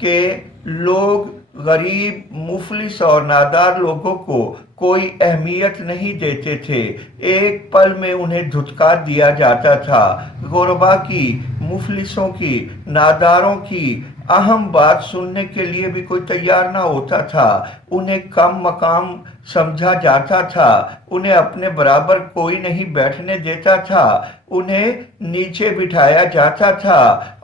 کہ لوگ غریب مفلس اور نادار لوگوں کو کوئی اہمیت نہیں دیتے تھے، ایک پل میں انہیں دھتکار دیا جاتا تھا۔ غربا کی، مفلسوں کی، ناداروں کی اہم بات سننے کے لیے بھی کوئی تیار نہ ہوتا تھا، انہیں کم مقام سمجھا جاتا تھا، انہیں اپنے برابر کوئی نہیں بیٹھنے دیتا تھا، انہیں نیچے بٹھایا جاتا تھا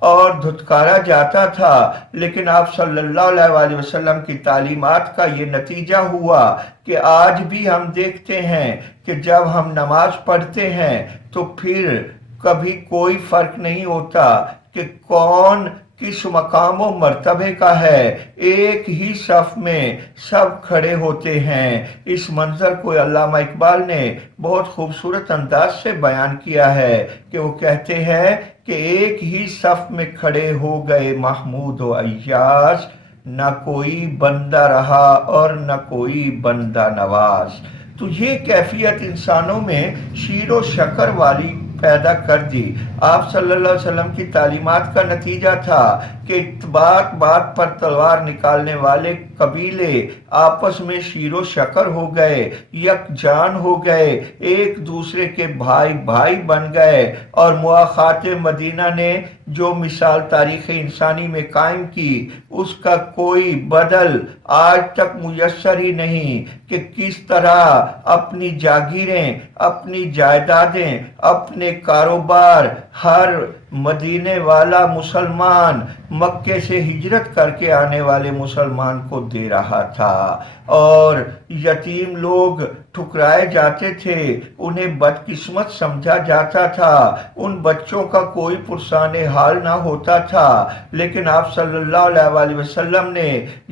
اور دھتکارا جاتا تھا۔ لیکن آپ صلی اللہ علیہ وسلم کی تعلیمات کا یہ نتیجہ ہوا کہ آج بھی ہم دیکھتے ہیں کہ جب ہم نماز پڑھتے ہیں تو پھر کبھی کوئی فرق نہیں ہوتا کہ کون کس مقام و مرتبے کا ہے، ایک ہی صف میں سب کھڑے ہوتے ہیں۔ اس منظر کو علامہ اقبال نے بہت خوبصورت انداز سے بیان کیا ہے کہ وہ کہتے ہیں کہ ایک ہی صف میں کھڑے ہو گئے محمود و ایاز، نہ کوئی بندہ رہا اور نہ کوئی بندہ نواز۔ تو یہ کیفیت انسانوں میں شیر و شکر والی پیدا کر دی۔ آپ صلی اللہ علیہ وسلم کی تعلیمات کا نتیجہ تھا کہ بات بات پر تلوار نکالنے والے قبیلے آپس میں شیر و شکر ہو گئے، یکجان ہو گئے، ایک دوسرے کے بھائی بھائی بن گئے، اور مواخات مدینہ نے جو مثال تاریخ انسانی میں قائم کی اس کا کوئی بدل آج تک میسر ہی نہیں کہ کس طرح اپنی جاگیریں، اپنی جائیدادیں، اپنے کاروبار ہر مدینے والا مسلمان مکے سے ہجرت کر کے آنے والے مسلمان کو دے رہا تھا، اور یتیم لوگ ٹھکرائے جاتے تھے، انہیں بدقسمت سمجھا جاتا تھا، ان بچوں کا کوئی پرسان حال نہ ہوتا تھا۔ لیکن آپ صلی اللہ علیہ وسلم نے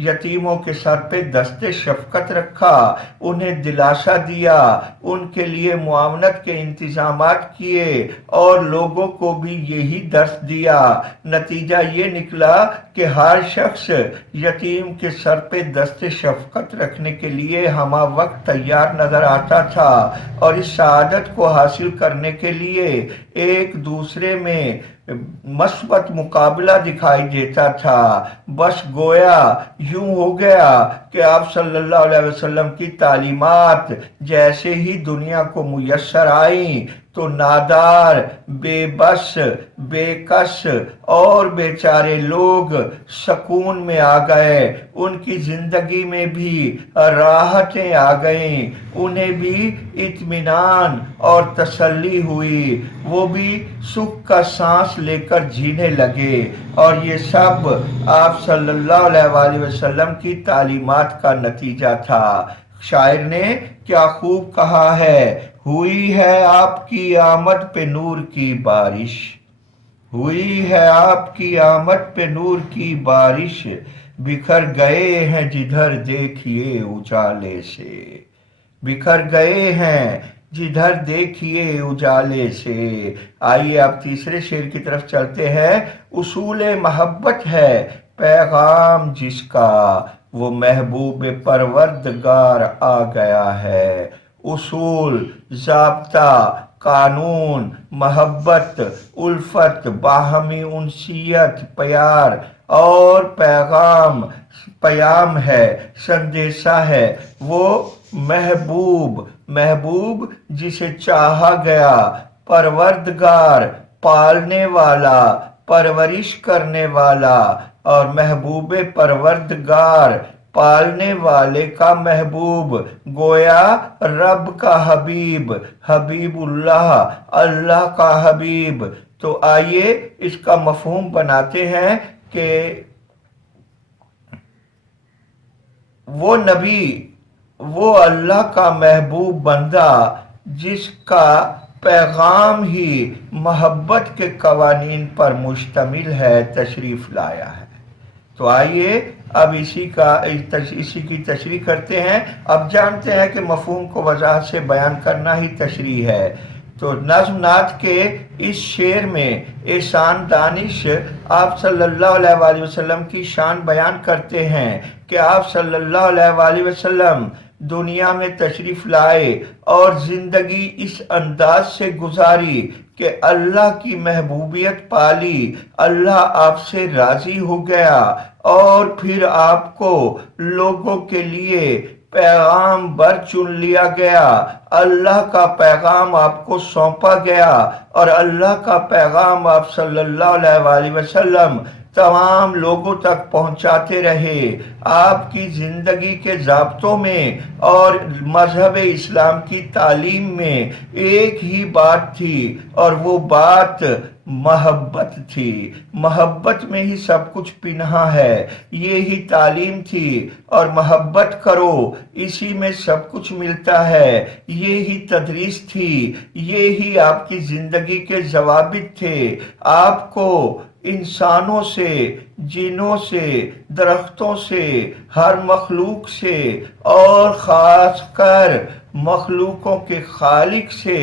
یتیموں کے سر پہ دست شفقت رکھا، انہیں دلاسا دیا، ان کے لیے معاونت کے انتظامات کیے اور لوگوں کو بھی یہی درس دیا۔ نتیجہ یہ نکلا کہ ہر شخص یتیم کے سر پہ دست شفقت رکھنے کے لیے ہمہ وقت تیار نظر آتا تھا، اور اس سعادت کو حاصل کرنے کے لیے ایک دوسرے میں مثبت مقابلہ دکھائی دیتا تھا۔ بس گویا یوں ہو گیا کہ آپ صلی اللہ علیہ وسلم کی تعلیمات جیسے ہی دنیا کو میسر آئیں تو نادار، بے بس، بے کس اور بیچارے لوگ سکون میں آ گئے، ان کی زندگی میں بھی راحتیں آ گئیں، انہیں بھی اطمینان اور تسلی ہوئی، وہ بھی سکھ کا سانس لے کر جینے لگے، اور یہ سب آپ صلی اللہ علیہ وسلم کی تعلیمات کا نتیجہ تھا۔ شاعر نے کیا خوب کہا ہے، ہوئی ہے آپ کی آمد پہ نور کی بارش، ہوئی ہے آپ کی آمد پہ نور کی بارش، بکھر گئے ہیں جدھر دیکھیے اجالے سے، بکھر گئے ہیں جدھر دیکھیے اجالے سے۔ آئیے اب تیسرے شعر کی طرف چلتے ہیں۔ اصول محبت ہے پیغام جس کا، وہ محبوب پروردگار آ گیا ہے۔ اصول، ضابطہ، قانون، محبت، الفت، باہمی انسیت، پیار اور پیام ہے، سندیسہ ہے، وہ محبوب جسے چاہا گیا، پروردگار پالنے والا، پرورش کرنے والا، اور محبوب پروردگار پالنے والے کا محبوب، گویا رب کا حبیب، حبیب اللہ، اللہ کا حبیب۔ تو آئیے اس کا مفہوم بناتے ہیں کہ وہ نبی، وہ اللہ کا محبوب بندہ جس کا پیغام ہی محبت کے قوانین پر مشتمل ہے، تشریف لایا ہے۔ تو آئیے اب اسی کی تشریح کرتے ہیں۔ اب جانتے ہیں کہ مفہوم کو وضاحت سے بیان کرنا ہی تشریح ہے۔ تو نظم نعت کے اس شعر میں احسان دانش آپ صلی اللہ علیہ وسلم کی شان بیان کرتے ہیں کہ آپ صلی اللہ علیہ وسلم دنیا میں تشریف لائے اور زندگی اس انداز سے گزاری کہ کہ اللہ کی محبوبیت پالی، اللہ آپ سے راضی ہو گیا، اور پھر آپ کو لوگوں کے لیے پیغام بر چن لیا گیا، اللہ کا پیغام آپ کو سونپا گیا، اور اللہ کا پیغام آپ صلی اللہ علیہ وآلہ وسلم تمام لوگوں تک پہنچاتے رہے۔ آپ کی زندگی کے ضابطوں میں اور مذہب اسلام کی تعلیم میں ایک ہی بات تھی، اور وہ بات محبت تھی۔ محبت میں ہی سب کچھ پنہا ہے، یہی تعلیم تھی، اور محبت کرو اسی میں سب کچھ ملتا ہے، یہی تدریس تھی، یہی آپ کی زندگی کے ضوابط تھے۔ آپ کو انسانوں سے، جنوں سے، درختوں سے، ہر مخلوق سے، اور خاص کر مخلوقوں کے خالق سے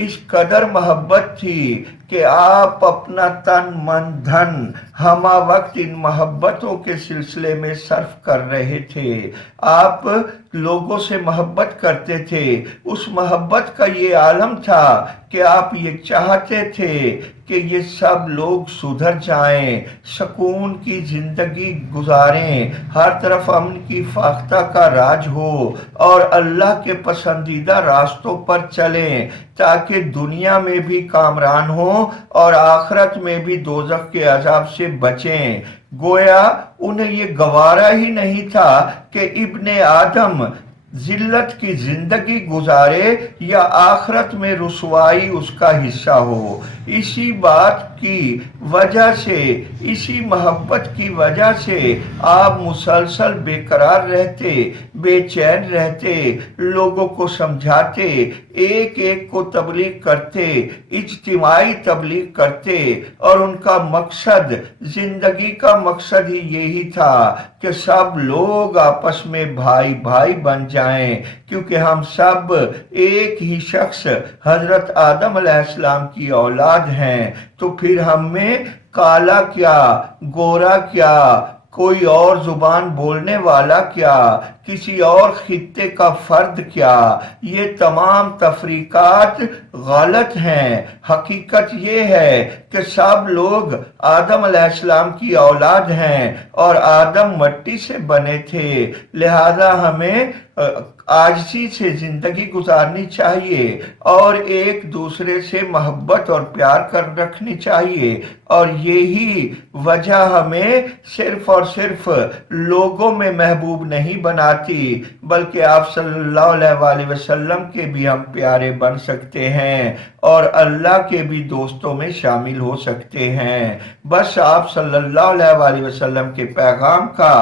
اس قدر محبت تھی کہ آپ اپنا تن من دھن ہمہ وقت ان محبتوں کے سلسلے میں صرف کر رہے تھے۔ آپ لوگوں سے محبت کرتے تھے، اس محبت کا یہ عالم تھا کہ آپ یہ چاہتے تھے کہ یہ سب لوگ سدھر جائیں، سکون کی زندگی گزاریں، ہر طرف امن کی فاختہ کا راج ہو، اور اللہ کے پسندیدہ راستوں پر چلیں، تاکہ دنیا میں بھی کامران ہوں اور آخرت میں بھی دوزخ کے عذاب سے بچیں۔ گویا انہیں یہ گوارا ہی نہیں تھا کہ ابن آدم ذلت کی زندگی گزارے یا آخرت میں رسوائی اس کا حصہ ہو۔ اسی بات کی وجہ سے، اسی محبت کی وجہ سے آپ مسلسل بے قرار رہتے، بے چین رہتے، لوگوں کو سمجھاتے، ایک ایک کو تبلیغ کرتے، اجتماعی تبلیغ کرتے، اور ان کا مقصد، زندگی کا مقصد ہی یہی تھا کہ سب لوگ آپس میں بھائی بھائی بن جائیں، کیونکہ ہم سب ایک ہی شخص حضرت آدم علیہ السلام کی اولاد ہیں۔ تو پھر ہم میں کالا کیا، گورا کیا، کوئی اور زبان بولنے والا کیا، کسی اور خطے کا فرد کیا، یہ تمام تفریقات غلط ہیں۔ حقیقت یہ ہے کہ سب لوگ آدم علیہ السلام کی اولاد ہیں، اور آدم مٹی سے بنے تھے، لہذا ہمیں عاجزی سے زندگی گزارنی چاہیے، اور ایک دوسرے سے محبت اور پیار کر رکھنی چاہیے، اور یہی وجہ ہمیں صرف اور صرف لوگوں میں محبوب نہیں بناتی، بلکہ آپ صلی اللہ علیہ وآلہ وسلم کے بھی ہم پیارے بن سکتے ہیں، اور اللہ کے بھی دوستوں میں شامل ہو سکتے ہیں۔ بس آپ صلی اللہ علیہ وآلہ وسلم کے پیغام کا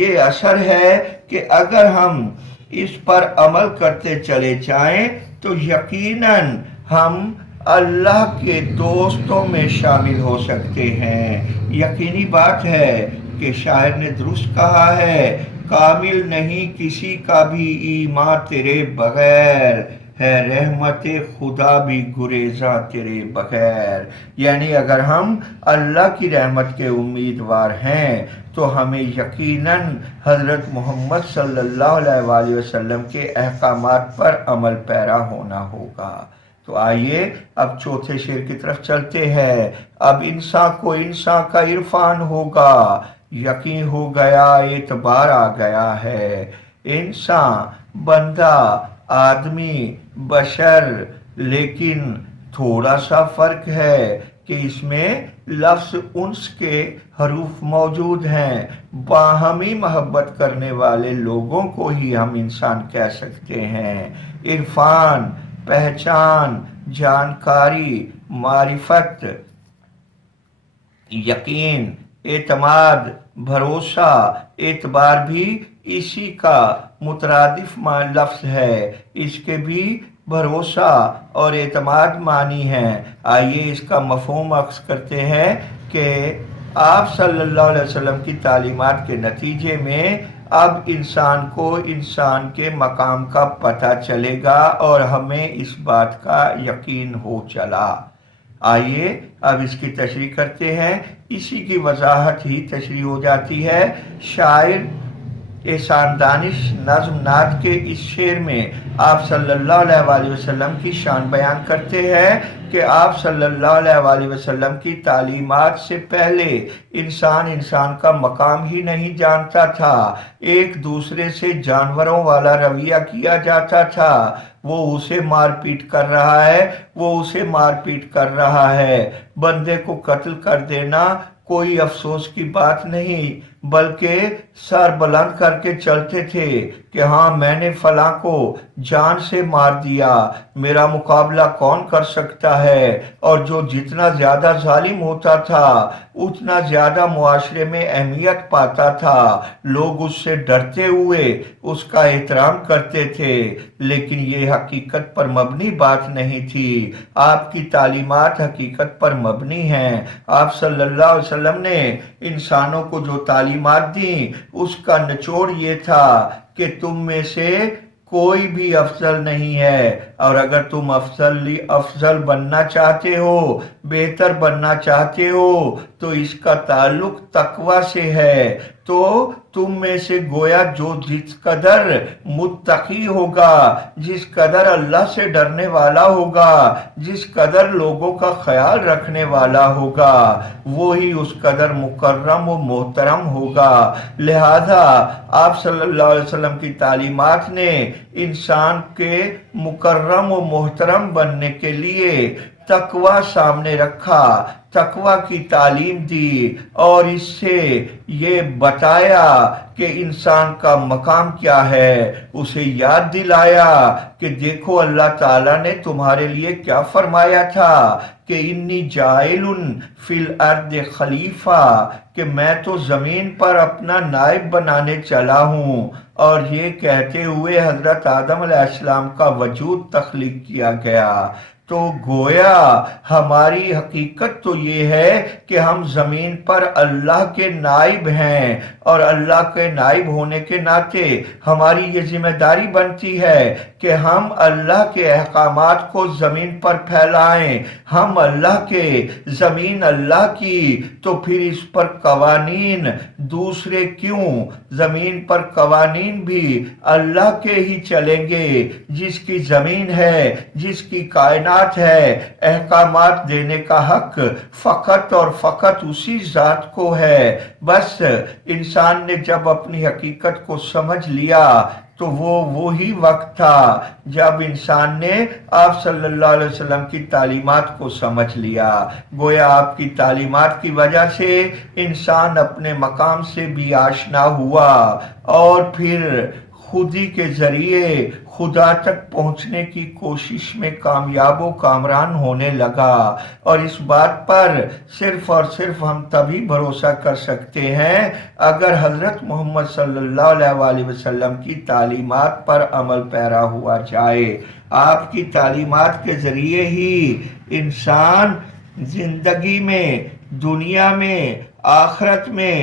یہ اثر ہے کہ اگر ہم اس پر عمل کرتے چلے جائیں تو یقیناً ہم اللہ کے دوستوں میں شامل ہو سکتے ہیں۔ یقینی بات ہے کہ شاعر نے درست کہا ہے، کامل نہیں کسی کا بھی ایمان تیرے بغیر، ہے رحمت خدا بھی گریزاں تیرے بغیر۔ یعنی اگر ہم اللہ کی رحمت کے امیدوار ہیں تو ہمیں یقیناً حضرت محمد صلی اللہ علیہ وآلہ وسلم کے احکامات پر عمل پیرا ہونا ہوگا۔ تو آئیے اب چوتھے شعر کی طرف چلتے ہیں۔ اب انسان کو انسان کا عرفان ہوگا، یقین ہو گیا اعتبار آ گیا ہے۔ انسان، بندہ، آدمی، بشر، لیکن تھوڑا سا فرق ہے کہ اس میں لفظ انس کے حروف موجود ہیں۔ باہمی محبت کرنے والے لوگوں کو ہی ہم انسان کہہ سکتے ہیں۔ عرفان، پہچان، جانکاری، معرفت، یقین، اعتماد، بھروسہ، اعتبار بھی اسی کا مترادف لفظ ہے، اس کے بھی بھروسہ اور اعتماد معنی ہیں۔ آئیے اس کا مفہوم اخذ کرتے ہیں کہ آپ صلی اللہ علیہ وسلم کی تعلیمات کے نتیجے میں اب انسان کو انسان کے مقام کا پتہ چلے گا، اور ہمیں اس بات کا یقین ہو چلا۔ آئیے اب اس کی تشریح کرتے ہیں، اسی کی وضاحت ہی تشریح ہو جاتی ہے۔ شاعر احسان دانش نظم نعت کے اس شعر میں آپ صلی اللہ علیہ وسلم کی شان بیان کرتے ہیں کہ آپ صلی اللہ علیہ وسلم کی تعلیمات سے پہلے انسان کا مقام ہی نہیں جانتا تھا، ایک دوسرے سے جانوروں والا رویہ کیا جاتا تھا، وہ اسے مار پیٹ کر رہا ہے، وہ اسے مار پیٹ کر رہا ہے، بندے کو قتل کر دینا کوئی افسوس کی بات نہیں، بلکہ سر بلند کر کے چلتے تھے کہ ہاں میں نے فلاں کو جان سے مار دیا، میرا مقابلہ کون کر سکتا ہے، اور جو جتنا زیادہ ظالم ہوتا تھا اتنا زیادہ معاشرے میں اہمیت پاتا تھا، لوگ اس سے ڈرتے ہوئے اس کا احترام کرتے تھے، لیکن یہ حقیقت پر مبنی بات نہیں تھی، آپ کی تعلیمات حقیقت پر مبنی ہیں، آپ صلی اللہ علیہ وسلم نے انسانوں کو جو تعلیمات دیں اس کا نچوڑ یہ تھا کہ تم میں سے کوئی بھی افضل نہیں ہے، اور اگر تم افضل بننا چاہتے ہو، بہتر بننا چاہتے ہو تو اس کا تعلق تقوی سے ہے، تو تم میں سے گویا جو جس قدر متقی ہوگا، جس قدر اللہ سے ڈرنے والا ہوگا، جس قدر لوگوں کا خیال رکھنے والا ہوگا، وہی اس قدر مکرم و محترم ہوگا۔ لہذا آپ صلی اللہ علیہ وسلم کی تعلیمات نے انسان کے مکرم و محترم بننے کے لیے تقوی سامنے رکھا، تقوی کی تعلیم دی، اور اس سے یہ بتایا کہ انسان کا مقام کیا ہے، اسے یاد دلایا کہ دیکھو اللہ تعالیٰ نے تمہارے لیے کیا فرمایا تھا کہ انی جاعل فی الارض خلیفہ، کہ میں تو زمین پر اپنا نائب بنانے چلا ہوں، اور یہ کہتے ہوئے حضرت آدم علیہ السلام کا وجود تخلیق کیا گیا۔ تو گویا ہماری حقیقت تو یہ ہے کہ ہم زمین پر اللہ کے نائب ہیں، اور اللہ کے نائب ہونے کے ناطے ہماری یہ ذمہ داری بنتی ہے کہ ہم اللہ کے احکامات کو زمین پر پھیلائیں، ہم اللہ کے، زمین اللہ کی، تو پھر اس پر قوانین دوسرے کیوں؟ زمین پر قوانین بھی اللہ کے ہی چلیں گے، جس کی زمین ہے، جس کی کائنات ہے، احکامات دینے کا حق فقط اور فقط اسی ذات کو ہے۔ بس انسان نے جب اپنی حقیقت کو سمجھ لیا تو وہی وقت تھا جب انسان نے آپ صلی اللہ علیہ وسلم کی تعلیمات کو سمجھ لیا، گویا آپ کی تعلیمات کی وجہ سے انسان اپنے مقام سے بھی آشنا ہوا، اور پھر خودی کے ذریعے خدا تک پہنچنے کی کوشش میں کامیاب و کامران ہونے لگا، اور اس بات پر صرف اور صرف ہم تبھی بھروسہ کر سکتے ہیں اگر حضرت محمد صلی اللہ علیہ وسلم کی تعلیمات پر عمل پیرا ہوا جائے۔ آپ کی تعلیمات کے ذریعے ہی انسان زندگی میں، دنیا میں، آخرت میں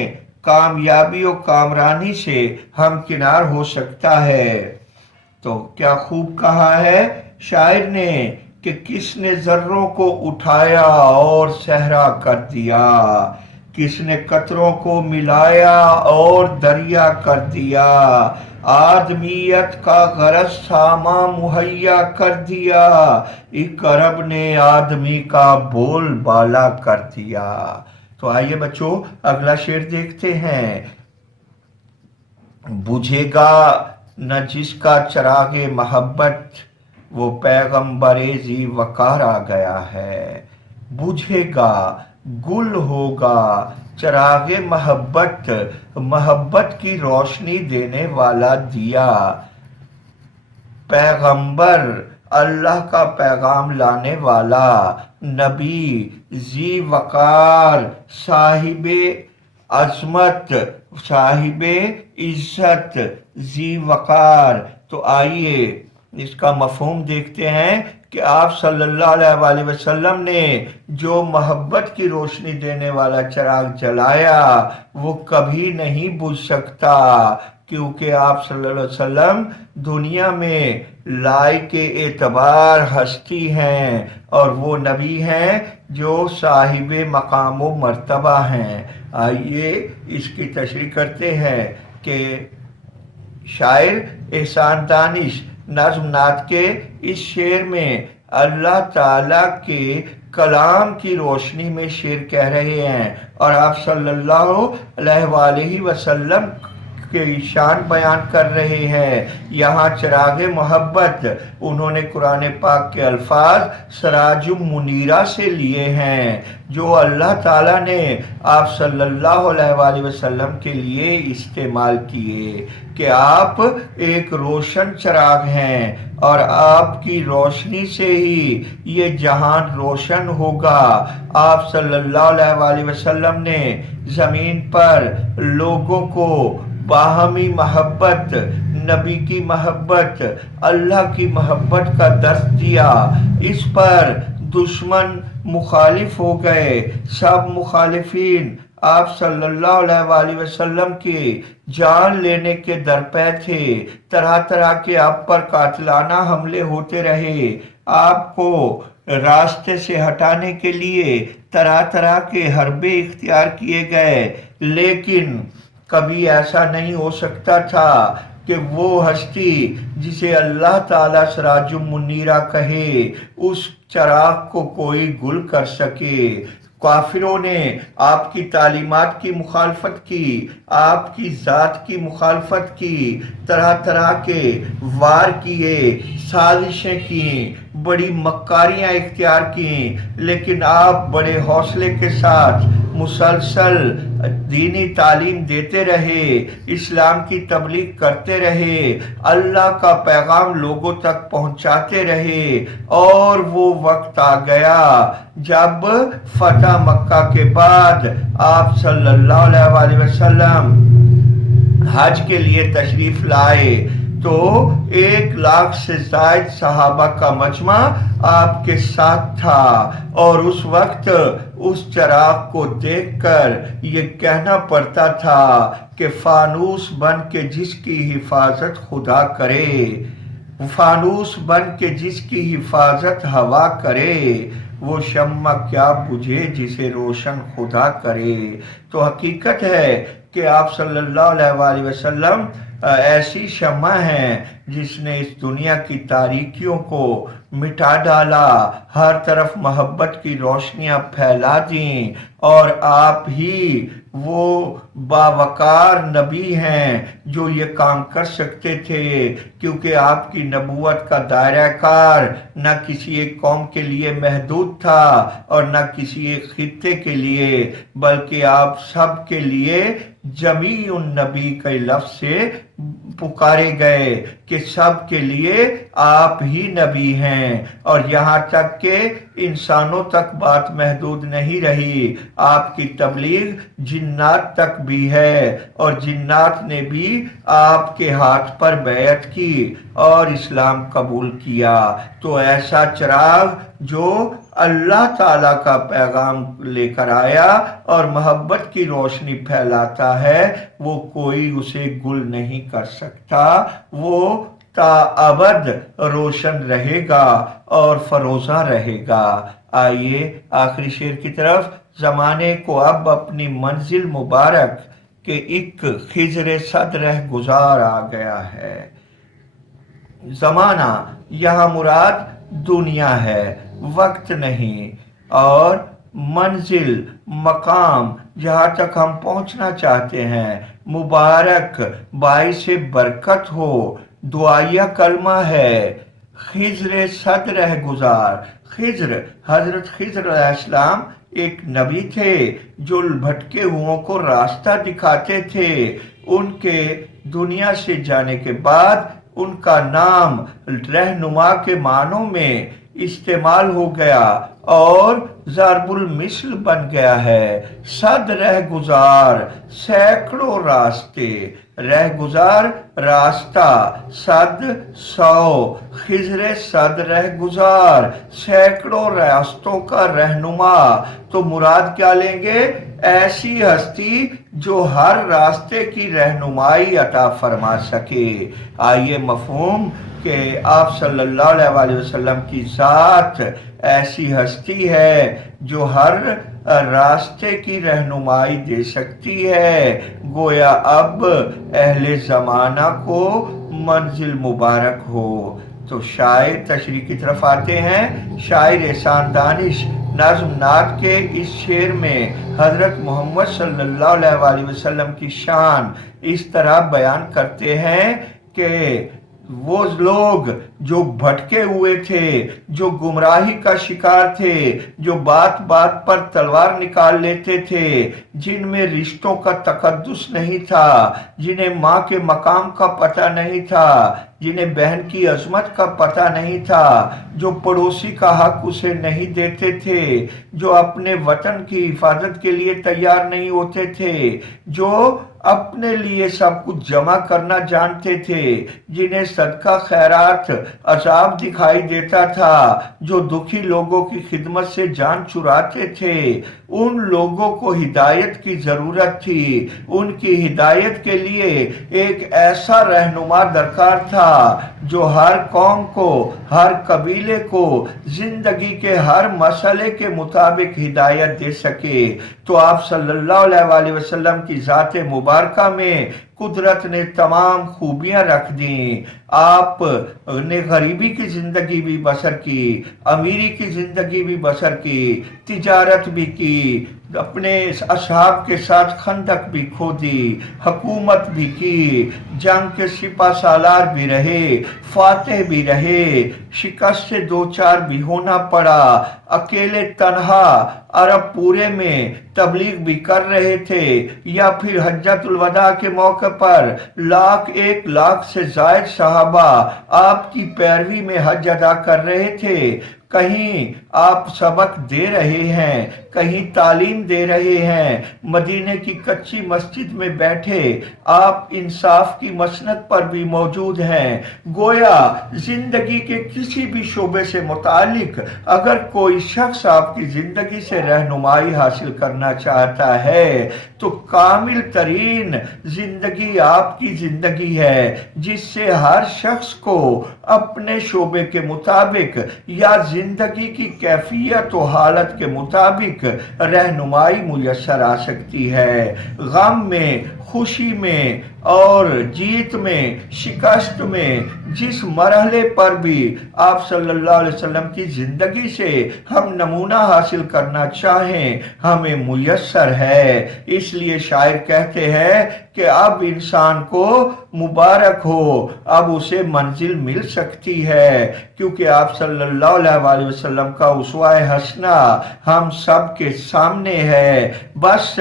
کامیابی و کامرانی سے ہمکنار ہو سکتا ہے۔ تو کیا خوب کہا ہے شاعر نے کہ کس نے ذروں کو اٹھایا اور صحرا کر دیا، کس نے قطروں کو ملایا اور دریا کر دیا، آدمیت کا غرض ساما مہیا کر دیا، ایک عرب نے آدمی کا بول بالا کر دیا۔ تو آئیے بچوں اگلا شعر دیکھتے ہیں۔ بجھے گا نہ جس کا چراغ محبت، وہ پیغمبر ذی وقار آ گیا ہے۔ بجھے گا، گل ہوگا، چراغ محبت، محبت کی روشنی دینے والا دیا، پیغمبر، اللہ کا پیغام لانے والا نبی، ذی وقار، صاحب عظمت، صاحب عزت، ذی وقار۔ تو آئیے اس کا مفہوم دیکھتے ہیں کہ آپ صلی اللہ علیہ وسلم نے جو محبت کی روشنی دینے والا چراغ جلایا وہ کبھی نہیں بجھ سکتا، کیونکہ آپ صلی اللہ علیہ وسلم دنیا میں لائق اعتبار ہستی ہیں، اور وہ نبی ہیں جو صاحب مقام و مرتبہ ہیں۔ آئیے اس کی تشریح کرتے ہیں کہ شاعر احسان دانش نظم نعت کے اس شعر میں اللہ تعالیٰ کے کلام کی روشنی میں شعر کہہ رہے ہیں اور آپ صلی اللہ علیہ وآلہ وسلم کے شان بیان کر رہے ہیں۔ یہاں چراغ محبت انہوں نے قرآن پاک کے الفاظ سراج منیرہ سے لیے ہیں جو اللہ تعالیٰ نے آپ صلی اللہ علیہ وآلہ وسلم کے لیے استعمال کیے کہ آپ ایک روشن چراغ ہیں اور آپ کی روشنی سے ہی یہ جہان روشن ہوگا۔ آپ صلی اللہ علیہ وآلہ وسلم نے زمین پر لوگوں کو باہمی محبت، نبی کی محبت، اللہ کی محبت کا درس دیا۔ اس پر دشمن مخالف ہو گئے، سب مخالفین آپ صلی اللہ علیہ وآلہ وسلم کی جان لینے کے درپے تھے، طرح طرح کے آپ پر قاتلانہ حملے ہوتے رہے، آپ کو راستے سے ہٹانے کے لیے طرح طرح کے حربے اختیار کیے گئے، لیکن کبھی ایسا نہیں ہو سکتا تھا کہ وہ ہستی جسے اللہ تعالیٰ سراج منیرہ کہے اس چراغ کو کوئی گل کر سکے۔ کافروں نے آپ کی تعلیمات کی مخالفت کی، آپ کی ذات کی مخالفت کی، طرح طرح کے وار کیے، سازشیں کیں، بڑی مکاریاں اختیار کیں، لیکن آپ بڑے حوصلے کے ساتھ مسلسل دینی تعلیم دیتے رہے، اسلام کی تبلیغ کرتے رہے، اللہ کا پیغام لوگوں تک پہنچاتے رہے، اور وہ وقت آ گیا جب فتح مکہ کے بعد آپ صلی اللہ علیہ وآلہ وسلم حج کے لیے تشریف لائے تو 1,00,000 سے زائد صحابہ کا مجمع آپ کے ساتھ تھا، اور اس وقت اس چراغ کو دیکھ کر یہ کہنا پڑتا تھا کہ فانوس بن کے جس کی حفاظت خدا کرے، فانوس بن کے جس کی حفاظت ہوا کرے، وہ شمع کیا بجھے جسے روشن خدا کرے۔ تو حقیقت ہے کہ آپ صلی اللہ علیہ وآلہ وسلم ایسی شمع ہیں جس نے اس دنیا کی تاریکیوں کو مٹا ڈالا، ہر طرف محبت کی روشنیاں پھیلا دیں، اور آپ ہی وہ باوقار نبی ہیں جو یہ کام کر سکتے تھے، کیونکہ آپ کی نبوت کا دائرہ کار نہ کسی ایک قوم کے لیے محدود تھا اور نہ کسی ایک خطے کے لیے، بلکہ آپ سب کے لیے جمیع النبی کے لفظ سے پکارے گئے کہ سب کے لیے آپ ہی نبی ہیں۔ اور یہاں تک کہ انسانوں تک بات محدود نہیں رہی، آپ کی تبلیغ جنات تک بھی ہے، اور جنات نے بھی آپ کے ہاتھ پر بیعت کی اور اسلام قبول کیا۔ تو ایسا چراغ جو اللہ تعالیٰ کا پیغام لے کر آیا اور محبت کی روشنی پھیلاتا ہے، وہ کوئی اسے گل نہیں کر سکتا، وہ تا ابد روشن رہے گا اور فروزاں رہے گا۔ آئیے آخری شعر کی طرف۔ زمانے کو اب اپنی منزل مبارک کے ایک خضر صد رہ گزار آ گیا ہے۔ زمانہ یہاں مراد دنیا ہے، وقت نہیں، اور منزل مقام جہاں تک ہم پہنچنا چاہتے ہیں مبارک باعث برکت ہو، دعائیہ کلمہ ہے۔ خضر صد رہ گزار، خضر حضرت خضر علیہ السلام ایک نبی تھے جو بھٹکے ہوئوں کو راستہ دکھاتے تھے۔ ان کے دنیا سے جانے کے بعد ان کا نام رہنما کے معنوں میں استعمال ہو گیا اور ضرب المثل بن گیا ہے۔ صد رہ گزار، سینکڑوں راستے، رہ گزار راستہ، صد 100، خضر صد رہ گزار، سینکڑوں راستوں کا رہنما۔ تو مراد کیا لیں گے؟ ایسی ہستی جو ہر راستے کی رہنمائی عطا فرما سکے۔ آئیے مفہوم کہ آپ صلی اللہ علیہ وسلم کی ذات ایسی ہستی ہے جو ہر راستے کی رہنمائی دے سکتی ہے۔ گویا اب اہل زمانہ کو منزل مبارک ہو۔ تو شاعر تشریح کی طرف آتے ہیں۔ شاعر احسان دانش نظم نعت کے اس شعر میں حضرت محمد صلی اللہ علیہ وسلم کی شان اس طرح بیان کرتے ہیں کہ وہ لوگ جو بھٹکے ہوئے تھے، جو گمراہی کا شکار تھے، جو بات بات پر تلوار نکال لیتے تھے، جن میں رشتوں کا تقدس نہیں تھا، جنہیں ماں کے مقام کا پتہ نہیں تھا، جنہیں بہن کی عظمت کا پتہ نہیں تھا، جو پڑوسی کا حق اسے نہیں دیتے تھے، جو اپنے وطن کی حفاظت کے لیے تیار نہیں ہوتے تھے، جو اپنے لیے سب کچھ جمع کرنا جانتے تھے، جنہیں صدقہ خیرات عذاب دکھائی دیتا تھا، جو دکھی لوگوں کی خدمت سے جان چراتے تھے، ان لوگوں کو ہدایت کی ضرورت تھی۔ ان کی ہدایت کے لیے ایک ایسا رہنما درکار تھا جو ہر قوم کو، ہر قبیلے کو زندگی کے ہر مسئلے کے مطابق ہدایت دے سکے۔ تو آپ صلی اللہ علیہ وسلم کی ذات مبارکہ میں قدرت نے تمام خوبیاں رکھ دیں۔ آپ نے غریبی کی زندگی بھی بسر کی، امیری کی زندگی بھی بسر کی، تجارت بھی کی، اپنے اصحاب کے ساتھ خندق بھی کھودی، حکومت بھی کی، جنگ کے سپہ سالار بھی رہے، فاتح بھی رہے، شکست سے دوچار بھی ہونا پڑا، اکیلے تنہا عرب پورے میں تبلیغ بھی کر رہے تھے، یا پھر حجۃ الوداع کے موقع پر 1,00,000 سے زائد صحابہ آپ کی پیروی میں حج ادا کر رہے تھے۔ کہیں آپ سبق دے رہے ہیں، کہیں تعلیم دے رہے ہیں، مدینے کی کچی مسجد میں بیٹھے آپ انصاف کی مسند پر بھی موجود ہیں۔ گویا زندگی کے کسی بھی شعبے سے متعلق اگر کوئی شخص آپ کی زندگی سے رہنمائی حاصل کرنا چاہتا ہے تو کامل ترین زندگی آپ کی زندگی ہے، جس سے ہر شخص کو اپنے شعبے کے مطابق یا زندگی کی کیفیت و حالت کے مطابق رہنمائی میسر آ سکتی ہے۔ غم میں، خوشی میں اور جیت میں، شکست میں، جس مرحلے پر بھی آپ صلی اللہ علیہ وسلم کی زندگی سے ہم نمونہ حاصل کرنا چاہیں ہمیں میسر ہے۔ اس لیے شاعر کہتے ہیں کہ اب انسان کو مبارک ہو، اب اسے منزل مل سکتی ہے، کیونکہ آپ صلی اللہ علیہ وسلم کا اسوہ حسنہ ہم سب کے سامنے ہے۔ بس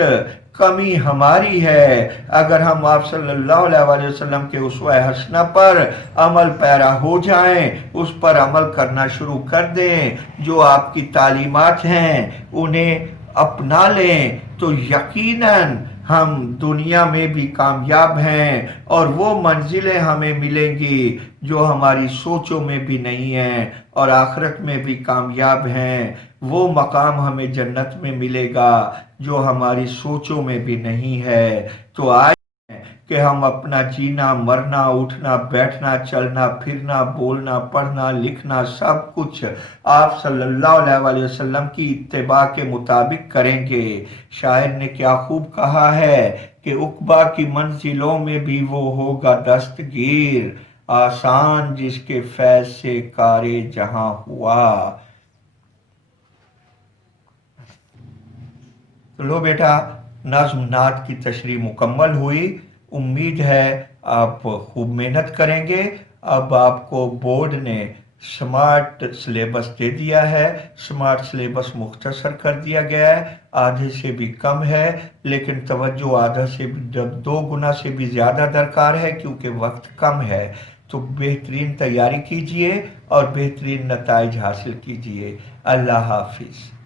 کمی ہماری ہے، اگر ہم آپ صلی اللہ علیہ وسلم کے اسوہ حسنہ پر عمل پیرا ہو جائیں، اس پر عمل کرنا شروع کر دیں، جو آپ کی تعلیمات ہیں انہیں اپنا لیں، تو یقیناً ہم دنیا میں بھی کامیاب ہیں، اور وہ منزلیں ہمیں ملیں گی جو ہماری سوچوں میں بھی نہیں ہیں، اور آخرت میں بھی کامیاب ہیں۔ وہ مقام ہمیں جنت میں ملے گا جو ہماری سوچوں میں بھی نہیں ہے۔ تو آئے کہ ہم اپنا جینا، مرنا، اٹھنا، بیٹھنا، چلنا، پھرنا، بولنا، پڑھنا، لکھنا، سب کچھ آپ صلی اللہ علیہ وسلم کی اتباع کے مطابق کریں گے۔ شاعر نے کیا خوب کہا ہے کہ عقبیٰ کی منزلوں میں بھی وہ ہوگا دستگیر، آسان جس کے فیض سے کار جہاں ہوا۔ تو لو بیٹا، نظم نعت کی تشریح مکمل ہوئی۔ امید ہے آپ خوب محنت کریں گے۔ اب آپ کو بورڈ نے سمارٹ سلیبس دے دیا ہے۔ سمارٹ سلیبس مختصر کر دیا گیا ہے، آدھے سے بھی کم ہے، لیکن توجہ آدھا سے بھی 2 گنا سے بھی زیادہ درکار ہے، کیونکہ وقت کم ہے۔ تو بہترین تیاری کیجئے اور بہترین نتائج حاصل کیجئے۔ اللہ حافظ۔